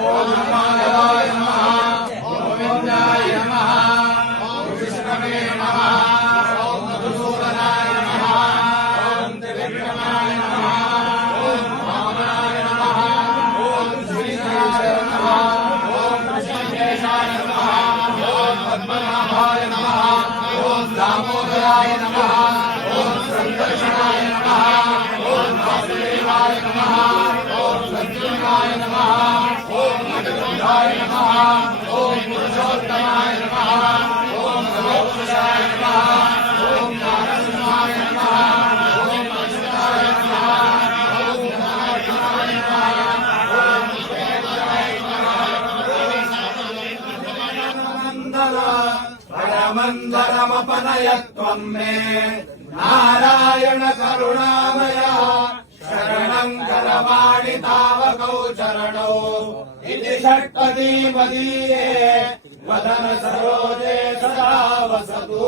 ಓಂ ಮಾಧವಾಯ ನಮಃ. ಓಂ ಗೋವಿಂದಾಯ ನಮಃ. ಓಂ ವಿಷ್ಣುವೇ ನಮಃ. ಓಂ ಮಧುಸೂದನಾಯ ನಮಃ. ಓಂ ತ್ರಿವಿಕ್ರಮಾಯ ನಮಃ. ಓಂ ವಾಮನಾಯ ನಮಃ. ಓಂ ಶ್ರೀಧರಾಯ ನಮಃ. ಓಂ ಋಷಿಕೇಶಾಯ ನಮಃ. ಓಂ ಪದ್ಮನಾಭಾಯ ನಮಃ. ಓಂ ದಾಮೋದರಾಯ ನಮಃ. ಓಂ ಸಂಕರ್ಷಣಾಯ ನಮಃ. ಓಂ ವಾಸುದೇವಾಯ ನಮಃ. ಓಂ ಸಂಜೀವಾಯ ನಮಃ. ಓಂ ಮಧುಕಂಠಾಯ ನಮಃ. ಓಂ ಪುರುಷೋತ್ತಮಾಯ ನಮಃ. ಓಂ ಸಮೋಕ್ಷಾಯ ನಮಃ. ಓಂ ನಾರಸಿಂಹಾಯ ನಮಃ. ಓಂ ಅಚ್ಯುತಾಯ ನಮಃ. ಓಂ ನಾರಾಯಣಾಯ ನಮಃ. ಓಂ ಶ್ರೀಧರಾಯ ನಮಃ. ಪರಮಂದರಮಪನಯತ್ವಂ ಮೇ ನಾರಾಯಣ ಕರುಣಾಮಯ ಶರಣಂ ಕರವಾಣಿ ತಾವಕೌ ಚರಣೌ ಇತಿ ಷಟ್ಪದಿ ಮದೀಯೇ ವದನ ಸರೋಜೆ ಸದಾ ವಸತು.